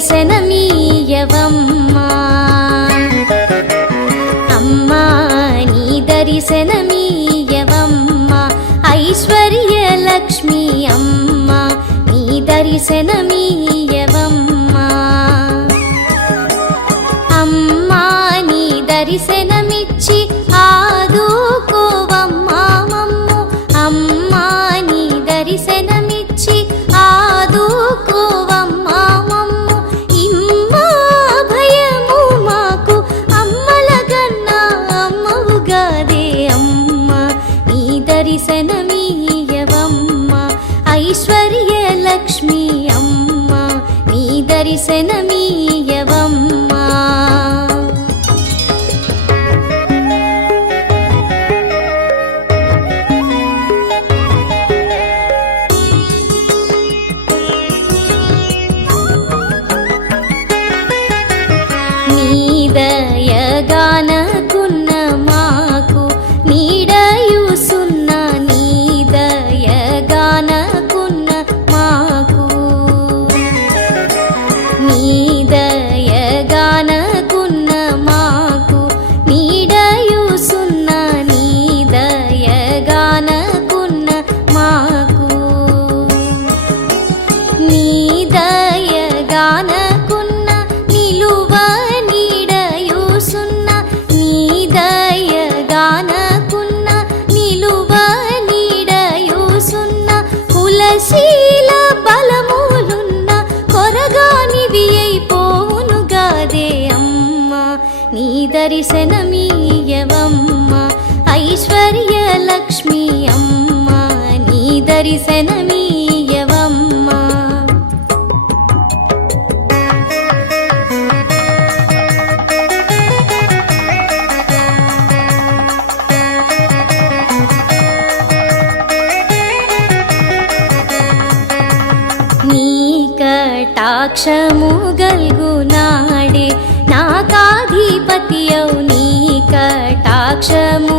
దర్శనమీయవమ్మా అమ్మా నీ దర్శనమీయవమ్మా ఐశ్వర్యలక్ష్మి అమ్మా నీ దర్శనమీయవమ్మా అమ్మా నీ దర్శనమిచ్చి ఆదుకోవమ్మా మమ్ము అమ్మా నీ దర్శనమిచ్చి ఆదుకోవమ్మా మమ్ము ఇమ్మా భయము మాకు అమ్మలగన్నా అమ్మవుగాదే అమ్మా నీ దర్శనమీయవమ్మా ఐశ్వర్యలక్ష్మి అమ్మా నీ దర్శనమీయవమ్మా దయగానకున్న మాకు నీడయుసున్న నీ దయగానకున్న మాకు నీ దయగానకున్న మాకు నీడయుసున్న నీ దయగానకున్న మాకు నీ దయగానకున్న నిలువ శీల బలములున్న కొరగానివి అయిపోవునుగాదే అమ్మా నీ దర్శనమీయవమ్మా ఐశ్వర్యలక్ష్మి అమ్మా నీ దర్శనమీయవమ్మా నీ కటాక్షము గల్గునాడే నాకాధిపతియౌ నీ కటాక్షము